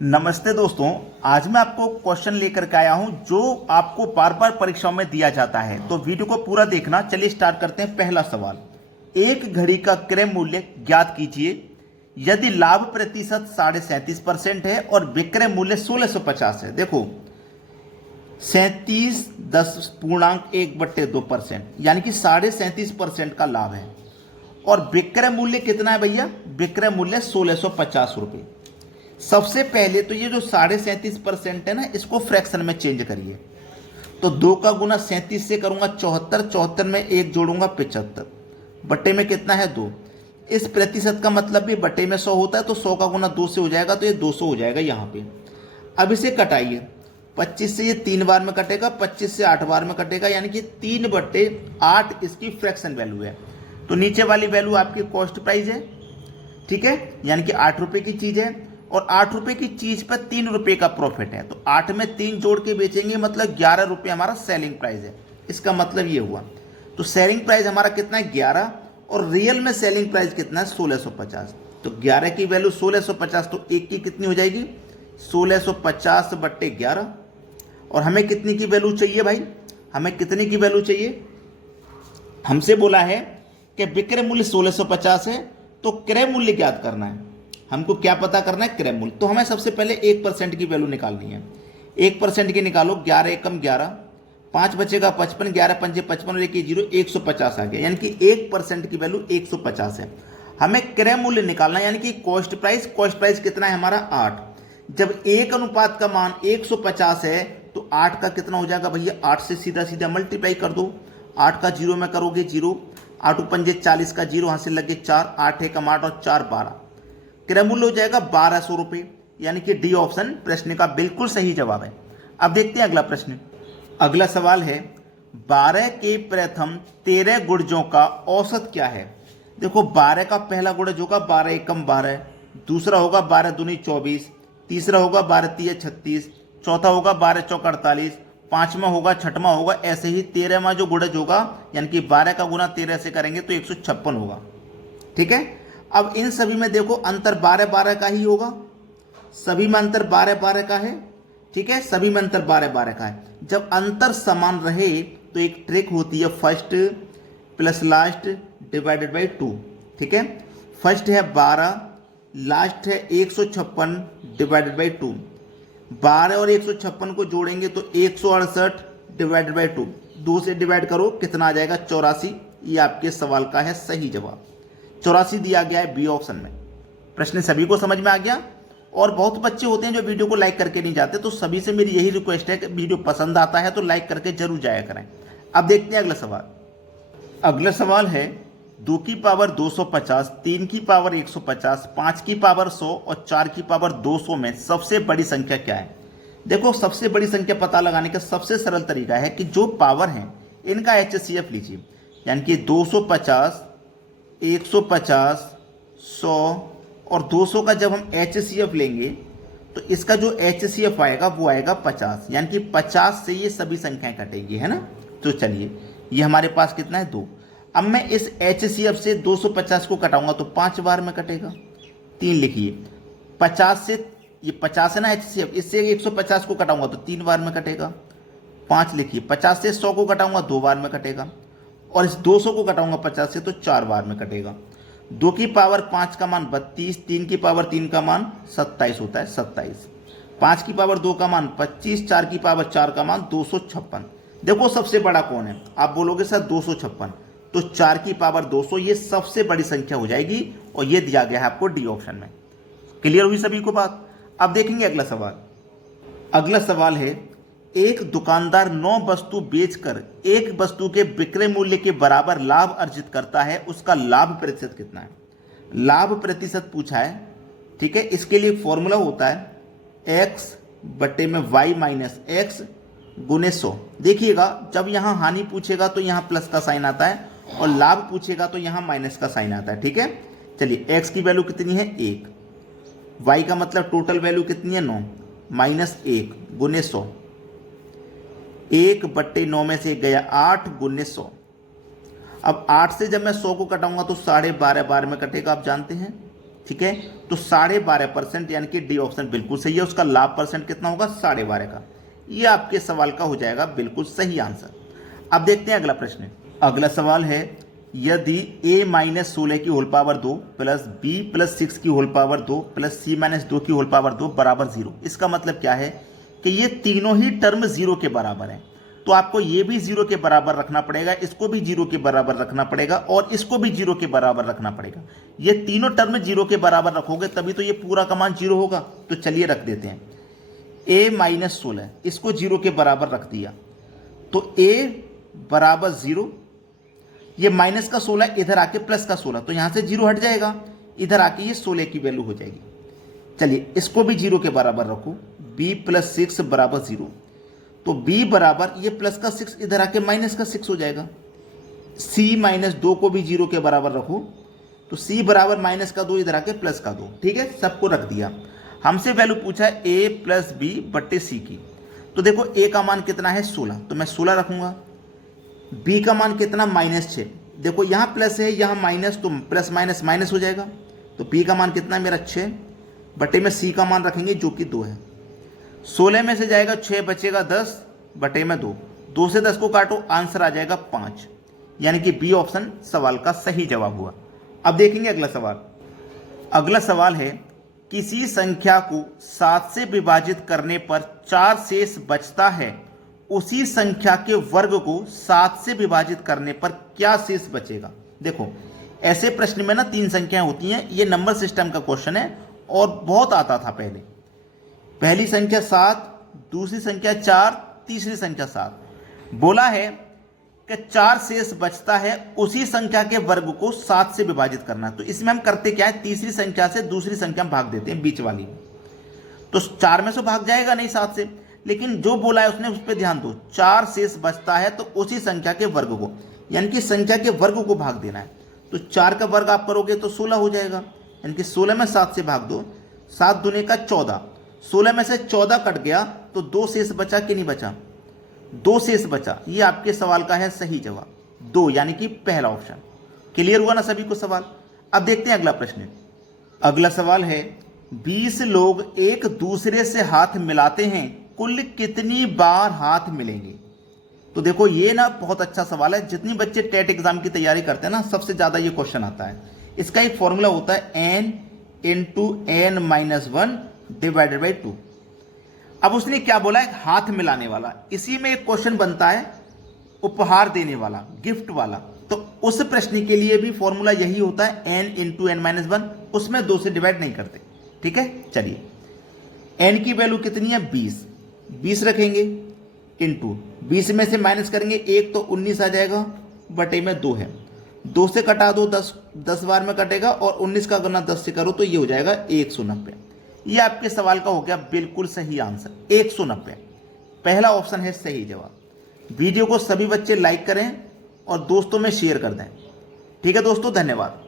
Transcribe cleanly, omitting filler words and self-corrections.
नमस्ते दोस्तों। आज मैं आपको क्वेश्चन लेकर के आया हूं जो आपको बार बार परीक्षाओं में दिया जाता है, तो वीडियो को पूरा देखना। चलिए स्टार्ट करते हैं। पहला सवाल, एक घड़ी का क्रय मूल्य ज्ञात कीजिए यदि लाभ प्रतिशत 37.5% है और विक्रय मूल्य 1650 है। देखो 37.10.1/2%, यानी कि 37.5% का लाभ है और विक्रय मूल्य कितना है भैया? विक्रय मूल्य 1650 रुपये। सबसे पहले तो ये जो 37.5% है ना, इसको फ्रैक्शन में चेंज करिए। तो 2 का गुना 37 से करूंगा 74, 74 में 1 जोड़ूंगा 75, बट्टे में कितना है 2। इस प्रतिशत का मतलब भी बट्टे में 100 होता है, तो 100 का गुना 2 से हो जाएगा, तो ये 200 हो जाएगा यहाँ पे। अब इसे कटाइए। 25 से ये 3 बार में कटेगा, 25 से 8 बार में कटेगा, यानी कि 3/8 इसकी फ्रैक्शन वैल्यू है। तो नीचे वाली वैल्यू आपकी कॉस्ट प्राइस है, ठीक है, यानी कि 8 रुपये की चीज़ है और 8 रुपये की चीज पर 3 रुपये का प्रॉफिट है। तो 8 में 3 जोड़ के बेचेंगे, मतलब 11 रुपये हमारा सेलिंग प्राइस है। इसका मतलब ये हुआ। तो सेलिंग प्राइस हमारा कितना है? 11, और रियल में सेलिंग प्राइस कितना है? 1650। तो 11 की वैल्यू 1650, तो एक की कितनी हो जाएगी? 1650/11। और हमें कितनी की वैल्यू चाहिए भाई? हमें कितने की वैल्यू चाहिए? हमसे बोला है कि विक्रय मूल्य 1650 है, तो क्रय मूल्य ज्ञात करना है। हमको क्या पता करना है? क्रय मूल्य। तो हमें सबसे पहले 1% की वैल्यू निकालनी है। 1% की निकालो। 11 एकम 11, 5 बचेगा 55, 11 पंजे 55 और 1 0, 150 आ गया, यानी कि 1% की वैल्यू 150 है। हमें क्रय मूल्य निकालना है, यानी कि कॉस्ट प्राइस। कॉस्ट प्राइस कितना है हमारा? 8। जब 1 अनुपात का मान 150 है तो 8 का कितना हो जाएगा भैया? 8 से सीधा सीधा मल्टीप्लाई कर दो। 8 का 0 में करोगे 0, 8 पंजे 40 का 0, हाथ से लगे 4, 8 एकम 8 और 4 12। क्रय मूल्य हो जाएगा 1200 रुपये, यानी कि डी ऑप्शन प्रश्न का बिल्कुल सही जवाब है। अब देखते हैं अगला प्रश्न। अगला सवाल है, 12 के प्रथम 13 गुणजों का औसत क्या है? देखो 12 का पहला गुणज होगा 12 एकम 12, दूसरा होगा 12 दूनी 24, तीसरा होगा 12 तिया 36, चौथा होगा 12 चौक 48, पांचवा होगा, छठवां होगा, ऐसे ही 13वां जो गुणज होगा, यानी कि 12 का गुना 13 से करेंगे तो 156 होगा। ठीक है। अब इन सभी में देखो अंतर 12-12 का ही होगा, सभी में अंतर 12-12 का है। ठीक है, सभी में अंतर 12-12 का है। जब अंतर समान रहे तो एक ट्रिक होती है, first plus last divided by 2। ठीक है, फर्स्ट है 12, लास्ट है 156 डिवाइडेड बाई 2। 12 और 156 को जोड़ेंगे तो 168 डिवाइडेड बाई 2। 2 से डिवाइड करो, कितना आ जाएगा? 84। ये आपके सवाल का है सही जवाब। 84 दिया गया है बी ऑप्शन में। प्रश्न सभी को समझ में आ गया? और बहुत बच्चे होते हैं जो वीडियो को लाइक करके नहीं जाते, तो सभी से मेरी यही रिक्वेस्ट है कि वीडियो पसंद आता है तो लाइक करके जरूर जाया करें। अब देखते हैं अगला सवाल। अगला सवाल है, 2 की पावर 250, 3 की पावर 150, 5 की पावर 100 और 4 की पावर 200 में सबसे बड़ी संख्या क्या है? देखो सबसे बड़ी संख्या पता लगाने का सबसे सरल तरीका है कि जो पावर है इनका HCF लीजिए, यानी कि 250, 150, 100 और 200 का जब हम HCF लेंगे तो इसका जो HCF आएगा वो आएगा 50, यानी कि 50 से ये सभी संख्याएं कटेंगी, है ना। तो चलिए, ये हमारे पास कितना है? 2। अब मैं इस HCF से 250 को कटाऊंगा तो 5 बार में कटेगा। 3 लिखिए। 50 से, ये 50 है ना HCF, इससे 150 को कटाऊंगा तो 3 बार में कटेगा। 5 लिखिए। 50 से 100 को कटाऊंगा 2 बार में कटेगा, और इस 200 को घटाऊंगा 50 से तो 4 बार में कटेगा। 2 की पावर 5 का मान 32, 3 की पावर 3 का मान 27 होता है, 27। 5 की पावर 2 का मान 25, 4 की पावर 4 का मान 256। देखो सबसे बड़ा कौन है? आप बोलोगे सर 256, तो 4 की पावर 200 ये सबसे बड़ी संख्या हो जाएगी, और ये दिया गया है आपको डी ऑप्शन में। क्लियर हुई सभी को बात? अब देखेंगे अगला सवाल। अगला सवाल है, एक दुकानदार 9 वस्तु बेचकर एक वस्तु के विक्रय मूल्य के बराबर लाभ अर्जित करता है, उसका लाभ प्रतिशत कितना है? लाभ प्रतिशत पूछा है। ठीक है, इसके लिए फॉर्मूला होता है x बटे में y माइनस x गुने 100। देखिएगा जब यहाँ हानि पूछेगा तो यहाँ प्लस का साइन आता है, और लाभ पूछेगा तो यहाँ माइनस का साइन आता है। ठीक है, चलिए x की वैल्यू कितनी है? 1। y का मतलब टोटल वैल्यू कितनी है? 9 माइनस 1 गुने 100। 1/9 में से गया 8 गुने 100। अब 8 से जब मैं 100 को कटाऊंगा तो 12.5 बार में कटेगा, आप जानते हैं। ठीक है, तो 12.5% यानी कि डी ऑप्शन बिल्कुल सही है। उसका लाभ परसेंट कितना होगा? 12.5 का। ये आपके सवाल का हो जाएगा बिल्कुल सही आंसर। अब देखते हैं अगला प्रश्न। अगला सवाल है, यदि a माइनस 16 की whole power 2 plus b plus 6 की whole power 2 plus c minus 2 की होल पावर 2 बराबर 0। इसका मतलब क्या है कि ये तीनों ही टर्म 0 के बराबर हैं। तो आपको ये भी 0 के बराबर रखना पड़ेगा, इसको भी 0 के बराबर रखना पड़ेगा और इसको भी 0 के बराबर रखना पड़ेगा। ये तीनों टर्म 0 के बराबर रखोगे तभी तो ये पूरा का मान 0 होगा। तो चलिए रख देते हैं। a माइनस 16 इसको 0 के बराबर रख दिया तो a बराबर 0, ये माइनस का 16 इधर आके प्लस का 16, तो यहां से 0 हट जाएगा, इधर आके ये 16 की वैल्यू हो जाएगी। चलिए इसको भी 0 के बराबर रखो, b प्लस 6 बराबर 0, तो b बराबर ये प्लस का 6 इधर आके माइनस का 6 हो जाएगा। c माइनस 2 को भी 0 के बराबर रखो, तो c बराबर माइनस का 2 इधर आके प्लस का 2। ठीक है, सबको रख दिया। हमसे वैल्यू पूछा a प्लस बी बट्टे c की। तो देखो a का मान कितना है? 16, तो मैं 16 रखूंगा। b का मान कितना? -6। देखो यहाँ प्लस है यहाँ माइनस, तो प्लस माइनस माइनस हो जाएगा। तो b का मान कितना है मेरा? 6 बटे में c का मान रखेंगे जो कि 2 है। 16 में से जाएगा 6, बचेगा 10 बटे में 2, 2 से 10 को काटो, आंसर आ जाएगा 5, यानी कि बी ऑप्शन सवाल का सही जवाब हुआ। अब देखेंगे अगला सवाल। अगला सवाल है, किसी संख्या को 7 से विभाजित करने पर 4 शेष बचता है, उसी संख्या के वर्ग को 7 से विभाजित करने पर क्या शेष बचेगा? देखो ऐसे प्रश्न में ना 3 संख्याएं होती हैं, ये नंबर सिस्टम का क्वेश्चन है और बहुत आता था पहले। पहली संख्या 7, दूसरी संख्या 4, तीसरी संख्या 7। बोला है कि 4 शेष बचता है, उसी संख्या के वर्ग को 7 से विभाजित करना। तो इसमें हम करते क्या है, तीसरी संख्या से दूसरी संख्या में भाग देते हैं, बीच वाली में। तो 4 में से भाग जाएगा नहीं 7 से, लेकिन जो बोला है उसने उस पर ध्यान दो। 4 शेष बचता है तो उसी संख्या के वर्ग को, यानी कि संख्या के वर्ग को भाग देना है। तो 4 का वर्ग आप करोगे तो 16 हो जाएगा, यानी कि 16 में 7 से भाग दो, 7 दूने का 14। 16 में से 14 कट गया तो 2 शेष बचा कि नहीं बचा? 2 शेष बचा। ये आपके सवाल का है सही जवाब 2, यानी कि पहला ऑप्शन। क्लियर हुआ ना सभी को सवाल? अब देखते हैं अगला प्रश्न। अगला सवाल है, 20 लोग एक दूसरे से हाथ मिलाते हैं, कुल कितनी बार हाथ मिलेंगे? तो देखो ये ना बहुत अच्छा सवाल है। जितनी बच्चे टेट एग्जाम की तैयारी करते हैं ना, सबसे ज्यादा ये क्वेश्चन आता है। इसका एक फॉर्मूला होता है n into n minus 1 divided by 2। अब उसने क्या बोला है? हाथ मिलाने वाला। इसी में एक क्वेश्चन बनता है उपहार देने वाला, गिफ्ट वाला। तो उस प्रश्न के लिए भी फॉर्मूला यही होता है n इंटू n माइनस 1, उसमें 2 से डिवाइड नहीं करते। ठीक है, चलिए n की वैल्यू कितनी है? 20 रखेंगे, इंटू 20 में से माइनस करेंगे 1 तो 19 आ जाएगा, बटे में 2 है, 2 से कटा दो 10 बार में कटेगा, और 19 का गुना 10 से करो तो ये हो जाएगा 190। ये आपके सवाल का हो गया बिल्कुल सही आंसर 190। पहला ऑप्शन है सही जवाब। वीडियो को सभी बच्चे लाइक करें और दोस्तों में शेयर कर दें। ठीक है दोस्तों, धन्यवाद।